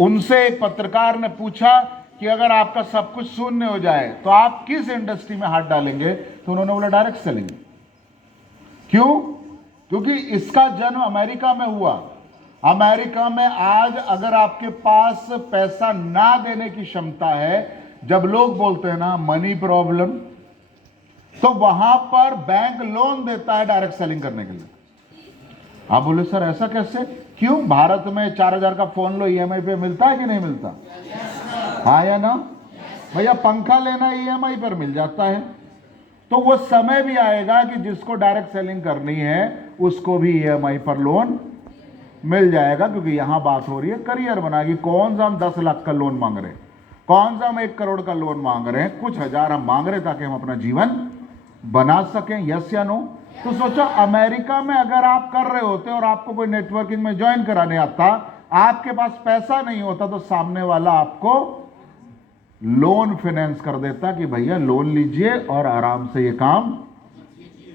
उनसे एक पत्रकार ने पूछा कि अगर आपका सब कुछ शून्य हो जाए तो आप किस इंडस्ट्री में हाथ डालेंगे, तो उन्होंने बोला डायरेक्ट सेलिंग। क्यों? क्योंकि इसका जन्म अमेरिका में हुआ। अमेरिका में आज अगर आपके पास पैसा ना देने की क्षमता है, जब लोग बोलते हैं ना मनी प्रॉब्लम, तो वहां पर बैंक लोन देता है डायरेक्ट सेलिंग करने के लिए। आप बोले सर ऐसा कैसे? क्यों? भारत में 4,000 का फोन लो ईएमआई पे मिलता है कि नहीं मिलता? हाँ या ना? भैया पंखा लेना ईएमआई पर मिल जाता है। तो वो समय भी आएगा कि जिसको डायरेक्ट सेलिंग करनी है उसको भी ईएमआई पर लोन मिल जाएगा, क्योंकि यहां बात हो रही है करियर बनाएगी। कौन सा हम 10 लाख का लोन मांग रहे हैं, कौन सा हम 1 करोड़ का लोन मांग रहे हैं, कुछ हजार हम मांग रहे हैं ताकि हम अपना जीवन बना सकें। यस या नो? तो सोचो अमेरिका में अगर आप कर रहे होते और आपको कोई नेटवर्किंग में ज्वाइन कराने आता, आपके पास पैसा नहीं होता, तो सामने वाला आपको लोन फाइनेंस कर देता कि भैया लोन लीजिए और आराम से ये काम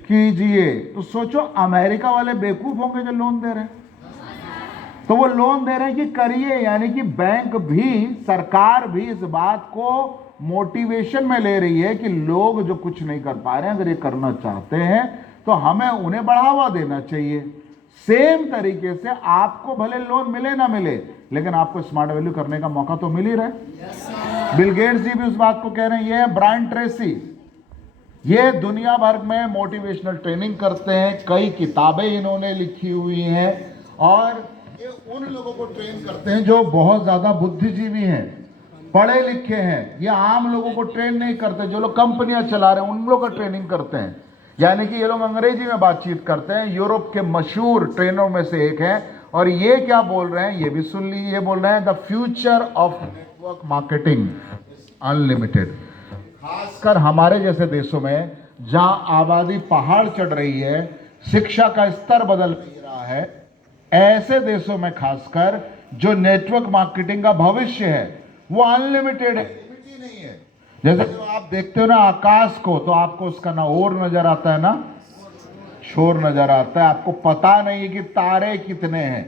कीजिए। तो सोचो अमेरिका वाले बेवकूफ होंगे जो लोन दे रहे हैं। तो वो लोन दे रहे हैं कि करिए, यानी कि बैंक भी, सरकार भी इस बात को मोटिवेशन में ले रही है कि लोग जो कुछ नहीं कर पा रहे हैं, अगर ये करना चाहते हैं तो हमें उन्हें बढ़ावा देना चाहिए। सेम तरीके से आपको भले लोन मिले ना मिले, लेकिन आपको स्मार्ट वैल्यू करने का मौका तो मिल ही रहा है। बिल गेट्स जी भी उस बात को कह रहे हैं। ये है ब्रायन ट्रेसी, ये दुनिया भर में मोटिवेशनल ट्रेनिंग करते हैं, कई किताबें इन्होंने लिखी हुई हैं, और ये उन लोगों को ट्रेन करते हैं जो बहुत ज्यादा बुद्धिजीवी हैं, पढ़े लिखे हैं। ये आम लोगों को ट्रेन नहीं करते, जो लोग कंपनियां चला रहे हैं उन लोगों का ट्रेनिंग करते हैं। यानी कि ये लोग अंग्रेजी में बातचीत करते हैं। यूरोप के मशहूर ट्रेनरों में से एक है। और ये क्या बोल रहे हैं ये भी सुन लीजिए। ये बोल रहे हैं the future of network marketing unlimited. खासकर हमारे जैसे देशों में जहां आबादी पहाड़ चढ़ रही है, शिक्षा का स्तर बदल नहीं रहा है, ऐसे देशों में खासकर जो नेटवर्क मार्केटिंग का भविष्य है वो अनलिमिटेड है, लिमिट ही नहीं है। जैसे जो आप देखते हो ना आकाश को, तो आपको उसका ना ओर नजर आता है ना शोर नजर आता है, आपको पता नहीं है कि तारे कितने हैं।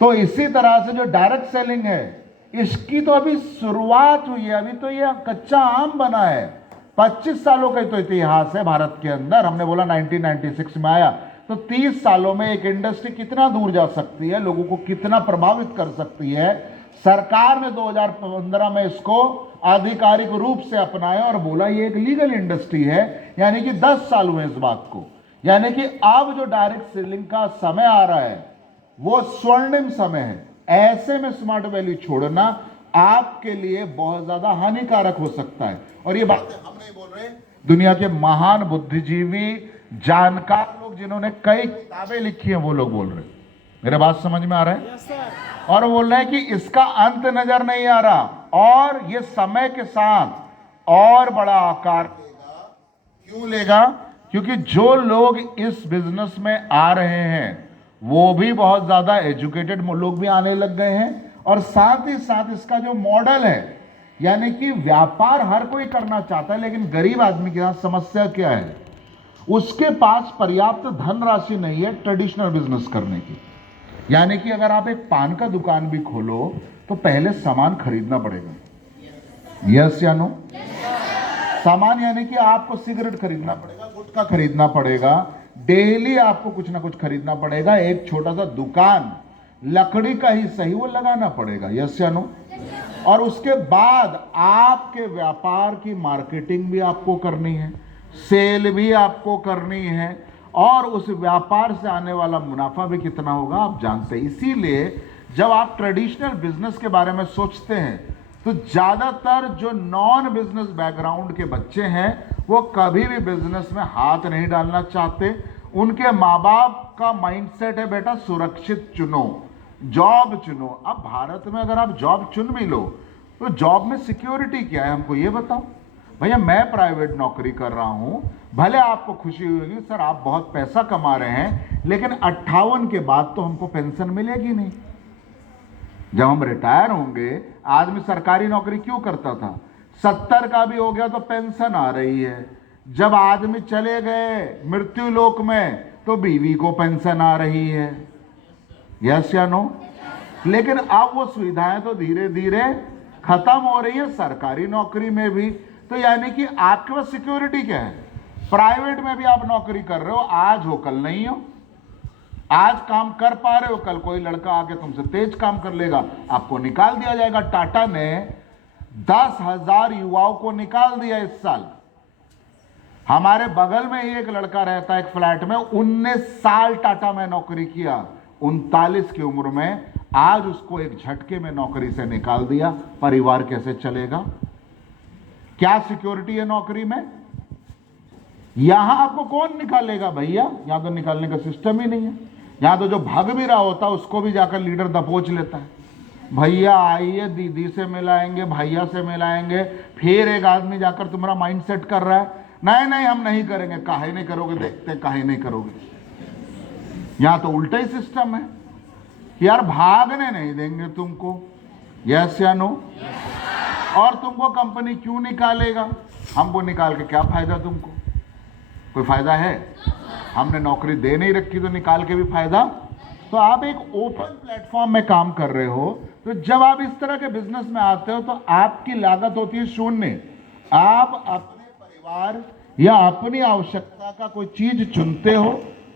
तो इसी तरह से जो डायरेक्ट सेलिंग है, इसकी तो अभी शुरुआत हुई है, अभी तो ये कच्चा आम बना है। 25 सालों का तो इतिहास है भारत के अंदर। हमने बोला 1996 में आया, तो 30 सालों में एक इंडस्ट्री कितना दूर जा सकती है, लोगों को कितना प्रभावित कर सकती है। सरकार ने 2015 में इसको आधिकारिक रूप से अपनाया और बोला ये एक लीगल इंडस्ट्री है, यानी कि 10 साल हुए इस बात को। यानी कि अब जो डायरेक्ट सेलिंग का समय आ रहा है वो स्वर्णिम समय है। ऐसे में स्मार्ट वैल्यू छोड़ना आपके लिए बहुत ज्यादा हानिकारक हो सकता है। और ये बातें हम नहीं बोल रहे, दुनिया के महान बुद्धिजीवी, जानकार लोग जिन्होंने कई किताबें लिखी हैं वो लोग बोल रहे हैं। मेरे बात समझ में आ रहा है? और बोल रहे हैं कि इसका अंत नजर नहीं आ रहा और ये समय के साथ और बड़ा आकार लेगा। क्यों लेगा? क्योंकि जो लोग इस बिजनेस में आ रहे हैं वो भी बहुत ज्यादा एजुकेटेड लोग भी आने लग गए हैं, और साथ ही साथ इसका जो मॉडल है, यानी कि व्यापार हर कोई करना चाहता है, लेकिन गरीब आदमी के साथ समस्या क्या है, उसके पास पर्याप्त धनराशि नहीं है ट्रेडिशनल बिजनेस करने की। यानी कि अगर आप एक पान का दुकान भी खोलो तो पहले सामान खरीदना पड़ेगा। यस या नो? सामान यानी कि आपको सिगरेट खरीदना पड़ेगा, गुटखा खरीदना पड़ेगा, डेली आपको कुछ ना कुछ खरीदना पड़ेगा। एक छोटा सा दुकान लकड़ी का ही सही वो लगाना पड़ेगा। यस या नो? और उसके बाद आपके व्यापार की मार्केटिंग भी आपको करनी है, सेल भी आपको करनी है, और उस व्यापार से आने वाला मुनाफा भी कितना होगा आप जानते हैं। इसीलिए जब आप ट्रेडिशनल बिजनेस के बारे में सोचते हैं तो ज्यादातर जो नॉन बिजनेस बैकग्राउंड के बच्चे हैं वो कभी भी बिजनेस में हाथ नहीं डालना चाहते। उनके माँ बाप का माइंडसेट है बेटा सुरक्षित चुनो, जॉब चुनो। अब भारत में अगर आप जॉब चुन भी लो तो जॉब में सिक्योरिटी क्या है हमको ये बताओ। भैया मैं प्राइवेट नौकरी कर रहा हूं, भले आपको खुशी होगी सर आप बहुत पैसा कमा रहे हैं, लेकिन 58 के बाद तो हमको पेंशन मिलेगी नहीं। जब हम रिटायर होंगे, आदमी सरकारी नौकरी क्यों करता था, 70 का भी हो गया तो पेंशन आ रही है। जब आदमी चले गए मृत्यु लोक में तो बीवी को पेंशन आ रही है। यस या नो? लेकिन अब वो सुविधाएं तो धीरे धीरे खत्म हो रही है सरकारी नौकरी में भी। तो यानी कि आपके पास सिक्योरिटी क्या है? प्राइवेट में भी आप नौकरी कर रहे हो, आज हो कल नहीं हो, आज काम कर पा रहे हो, कल कोई लड़का आके तुमसे तेज काम कर लेगा, आपको निकाल दिया जाएगा। टाटा ने 10,000 युवाओं को निकाल दिया इस साल। हमारे बगल में ही एक लड़का रहता है एक फ्लैट में, 19 साल टाटा में नौकरी किया, 39 की उम्र में, आज उसको एक झटके में नौकरी से निकाल दिया। परिवार कैसे चलेगा? क्या सिक्योरिटी है नौकरी में? यहां आपको कौन निकालेगा भैया? यहां तो निकालने का सिस्टम ही नहीं है। यहां तो जो भाग भी रहा होता है उसको भी जाकर लीडर दबोच लेता है। भैया आइए, दीदी से मिलाएंगे, भैया से मिलाएंगे, फिर एक आदमी जाकर तुम्हारा माइंड सेट कर रहा है, नहीं नहीं हम नहीं करेंगे। काहे नहीं करोगे? देखते काहे नहीं करोगे। यहां तो उल्टा ही सिस्टम है, यार भागने नहीं देंगे तुमको, यस या नो? और तुमको कंपनी क्यों निकालेगा? हमको निकाल के क्या फायदा? तुमको कोई फायदा है? हमने नौकरी दे नहीं रखी तो निकाल के भी फायदा? तो आप एक ओपन प्लेटफॉर्म में काम कर रहे हो, तो जब आप इस तरह के बिजनेस में आते हो तो आपकी लागत होती है शून्य। आप अपने परिवार या अपनी आवश्यकता का कोई चीज चुनते हो,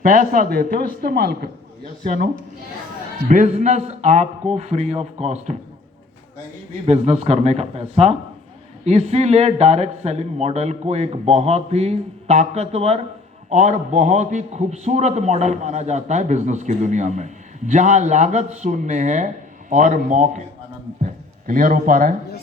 पैसा देते हो, इस्तेमाल करते हो, यस या नो? बिजनेस आपको फ्री ऑफ कॉस्ट, कहीं भी बिजनेस करने का पैसा। इसीलिए डायरेक्ट सेलिंग मॉडल को एक बहुत ही ताकतवर और बहुत ही खूबसूरत मॉडल माना जाता है बिजनेस की दुनिया में, जहां लागत शून्य है और मौके अनंत है। क्लियर हो पा रहा है?